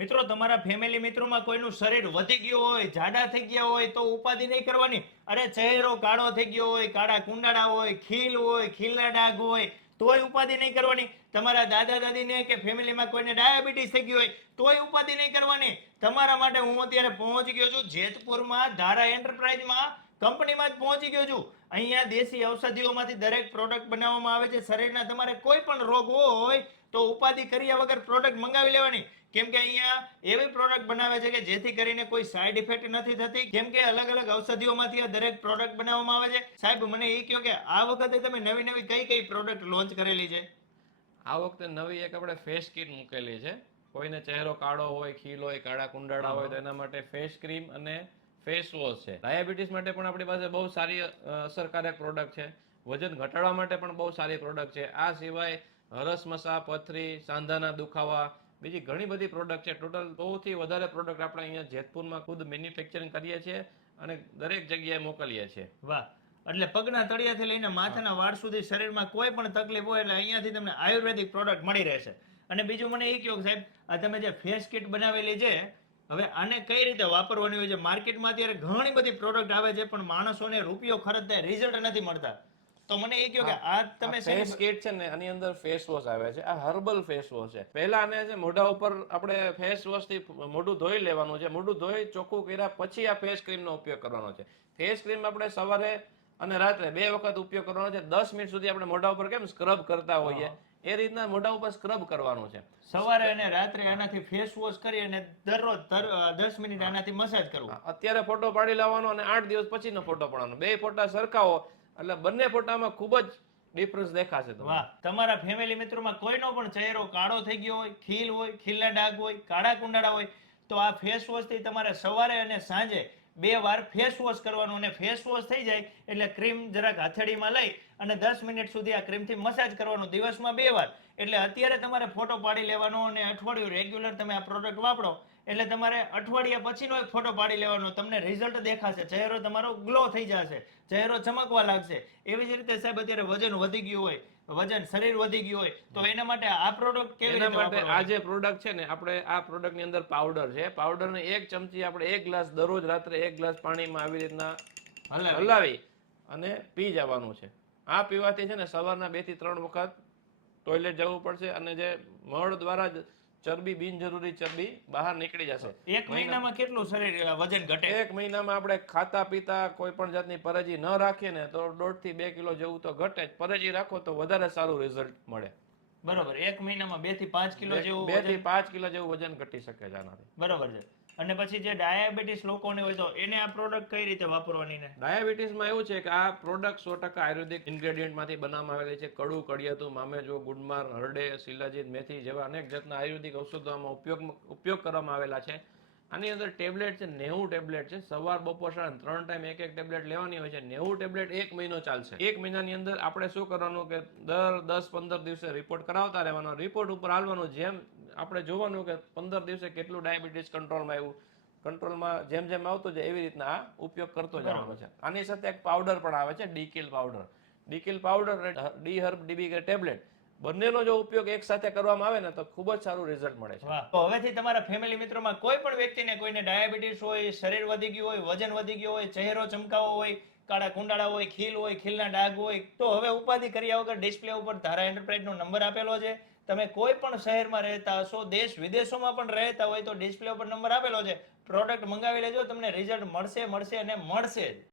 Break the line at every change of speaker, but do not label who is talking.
મિત્રો, તમારા ફેમિલી મિત્રોમાં કોઈનું શરીર વધી ગયું હોય, જાડા થઈ ગયા હોય, તો ઉપાધિ નહીં કરવાની. અરે ચહેરો કાળો થઈ ગયો હોય, કાળા કુંડાળા હોય, ખીલ હોય, ખીલના ડાઘ હોય, તોય ઉપાધિ નહીં કરવાની. તમારા દાદા દાદીને કે ફેમિલીમાં કોઈને ડાયાબિટીસ થઈ ગયું હોય, તોય ઉપાધિ નહીં કરવાની. તમારા માટે હું અત્યારે પહોંચી ગયો છું જેતપુરમાં ધારા એન્ટરપ્રાઇઝમાં કંપનીમાં જ પહોંચી ગયો છું. અહીંયા દેશી ઔષધિઓમાંથી દરેક પ્રોડક્ટ બનાવવામાં આવે છે. શરીરના તમારે કોઈ પણ રોગ હોય, તો ઉપાધિ કર્યા વગર પ્રોડક્ટ મંગાવી લેવાની. કેમ કે અહીંયા એવી પ્રોડક્ટ બનાવે છે કે જેથી કરીને કોઈ સાઈડ ઇફેક્ટ નથી થતી. કેમ કે અલગ અલગ ઔષધિઓમાંથી આ દરેક પ્રોડક્ટ બનાવવામાં આવે છે. સાહેબ મને એ કહો કે આ વખતે તમે નવી નવી કઈ કઈ પ્રોડક્ટ લોન્ચ કરેલી છે?
આ વખતે નવી એક આપણે ફેસ કીટ મૂકેલી છે. કોઈને ચહેરો કાળો હોય ખીલ હોય કાળા કુંડાળા હોય તો એના માટે ફેસ ક્રીમ અને ફેસ વોશ છે. ડાયાબિટીસ માટે પણ આપણી પાસે બહુ સારી અસરકારક પ્રોડક્ટ છે. વજન ઘટાડવા માટે પણ બહુ સારી પ્રોડક્ટ છે. આ સિવાય હરસમસા પથરી સાંધાના દુખાવા બીજી ઘણી બધી પ્રોડક્ટ છે. ટોટલ સૌથી વધારે પ્રોડક્ટ આપણે અહીંયા જેતપુરમાં ખુદ મેન્યુફેક્ચરિંગ કરીએ છીએ અને દરેક જગ્યાએ મોકલીએ છીએ.
વાહ. એટલે પગના તળિયાથી લઈને માથાના વાળ સુધી શરીરમાં કોઈ પણ તકલીફ હોય એટલે અહીંયાથી તમને આયુર્વેદિક પ્રોડક્ટ મળી રહેશે. અને બીજું મને એ કહો સાહેબ, આ તમે જે ફેસ કિટ બનાવેલી છે, હવે આને કઈ રીતે વાપરવાની હોય છે? માર્કેટમાં અત્યારે ઘણી બધી પ્રોડક્ટ આવે છે, પણ માણસોને રૂપિયો ખર્ચતા રિઝલ્ટ નથી મળતા. તો મને એ કહો કે આ તમે
ફેસ કિટ છે ને આની અંદર ફેસ વોશ આવે છે. આ હર્બલ ફેસ વોશ છે. પહેલા આને છે મોઢા ઉપર આપણે ફેસ વોશથી મોઢું ધોઈ લેવાનું છે. મોઢું ધોઈ ચોખ્ખું કર્યા પછી આ ફેસ ક્રીમ નો ઉપયોગ કરવાનો છે. ફેસ ક્રીમ આપણે સવારે અને રાત્રે બે વખત ઉપયોગ કરવાનો છે. દસ મિનિટ સુધી આપણે મોઢા ઉપર કેમ સ્ક્રબ કરતા હોઈએ? એ રીતના મોઢા ઉપર સ્ક્રબ કરવાનું છે.
સવારે અને રાત્રે આનાથી ફેસ વોશ કરી અને દરરોજ દસ મિનિટ આનાથી મસાજ કરવું.
અત્યારે ફોટો પાડી લાવવાનો અને આઠ દિવસ પછીનો ફોટો પાડવાનો. બે ફોટા સરખાવો. એટલે બંને ફોટામાં ખૂબ જ ડિફરન્સ દેખાશે
વાહ, તમારા ફેમિલી મિત્રોમાં કોઈનો પણ ચહેરો કાળો થઈ ગયો હોય, ખીલ હોય, ખીલના ડાઘ હોય, કાળા કુંડાળા હોય, તો આ ફેસ વોશથી તમારે સવારે અને સાંજે બે વાર ફેસ વોશ કરવાનું અને ફેસ વોશ થઈ જાય એટલે ક્રીમ જરાક હથેળીમાં લઈ અને દસ મિનિટ સુધી આ ક્રીમથી મસાજ કરવાનું, દિવસમાં બે વાર. એટલે અત્યારે તમારે ફોટો પાડી લેવાનો અને અઠવાડિયું રેગ્યુલર તમે આ પ્રોડક્ટ વાપરો એટલે તમારે અઠવાડિયા પછીનો એક ફોટો પાડી લેવાનો તમને રિઝલ્ટ દેખાશે ચહેરો તમારો ગ્લો થઈ જશે ચહેરો ચમકવા લાગશે. એવી જ રીતે સાહેબ અત્યારે વજન વધી ગયું હોય વજન શરીર વધી ગયું હોય તો એના માટે આ પ્રોડક્ટ કેવી રીતે
માટે આ જે પ્રોડક્ટ છે ને આપણે આ પ્રોડક્ટની અંદર પાવડર છે. પાવડર ને એક ચમચી આપણે એક ગ્લાસ દરરોજ રાત્રે એક ગ્લાસ પાણીમાં આવી રીતના
હલાવી.
હલાવી અને પી જવાનું છે. આ પીવાથી છે ને સવારના બેથી ત્રણ વખત ટોયલેટ જવું પડશે અને જે મળ દ્વારા જ ચરબી બિનજરૂરી ચરબી બહાર નીકળી જશે.
એક મહિનામાં કેટલું શરીર વજન ઘટે?
એક મહિનામાં આપણે ખાતા પીતા કોઈ પણ જાતની પરેજી ન રાખીએ ને તો દોઢથી બે કિલો જેવું તો ઘટે જ. પરેજી રાખો તો વધારે સારું રિઝલ્ટ મળે.
બરોબર એક મહિનામાં બેથી પાંચ કિલો જેવું
બેથી પાંચ કિલો જેવું વજન ઘટી શકે છે આનાથી.
બરોબર છે. અને પછી જે ડાયાબિટીસ લોકોને હોય તો એને આ પ્રોડક્ટ કઈ રીતે વાપરવાની ને?
ડાયાબિટીસમાં એવું છે કે આ પ્રોડક્ટ સો ટકા આયુર્વેદિક ઇન્ગ્રેડિયન્ટમાંથી બનાવવામાં આવેલી છે. કડું, કડિયાતું, મામેજો, ગુડમાર, હરડે, શિલાજીત, મેથી જેવા અનેક જાતના આયુર્વેદિક ઔષધોમાં ઉપયોગ ઉપયોગ કરવામાં આવેલા છે. આની અંદર ટેબ્લેટ છે, નેવું ટેબ્લેટ છે. સવાર, બપોર, સાંજ ત્રણ ટાઈમ એક એક ટેબ્લેટ લેવાની હોય છે. નેવું ટેબ્લેટ એક મહિનો ચાલશે. એક મહિનાની અંદર આપણે શું કરવાનું કે દર દસ પંદર દિવસે રિપોર્ટ કરાવતા રહેવાનો રિપોર્ટ ઉપર હાલવાનું. જેમ આપણે જોવાનું કે પંદર દિવસે કેટલું ડાયાબિટીસ કંટ્રોલમાં આવ્યું. કંટ્રોલમાં જેમ જેમ આવતું જાય એવી રીતના આ ઉપયોગ કરતો જવાનો છે. આની સાથે એક પાવડર પણ આવે છે ડીકિલ પાવડર ડીકિલ પાવડર ડી હર્બ ડીબી કે ટેબ્લેટ બંનેનો જો ઉપયોગ એક સાથે કરવામાં આવે ને તો ખૂબ જ સારું રિઝલ્ટ મળે છે.
તો હવેથી તમારા ફેમિલી મિત્રોમાં કોઈ પણ વ્યક્તિને કોઈને ડાયાબિટીસ હોય શરીર વધી ગયું હોય વજન વધી ગયું હોય ચહેરો ચમકાવો હોય કાળા કુંડાળા હોય ખીલ હોય ખીલના ડાઘ હોય તો હવે ઉપાધિ કર્યા વગર ડિસ્પ્લે ઉપર ધારા એન્ટરપ્રાઇઝનો નંબર આપેલો છે. તમે કોઈ પણ શહેરમાં રહેતા હશો, દેશ વિદેશોમાં પણ રહેતા હોય તો ડિસ્પ્લે ઉપર નંબર આપેલો છે. પ્રોડક્ટ મંગાવી લેજો, તમને રિઝલ્ટ મળશે મળશે અને મળશે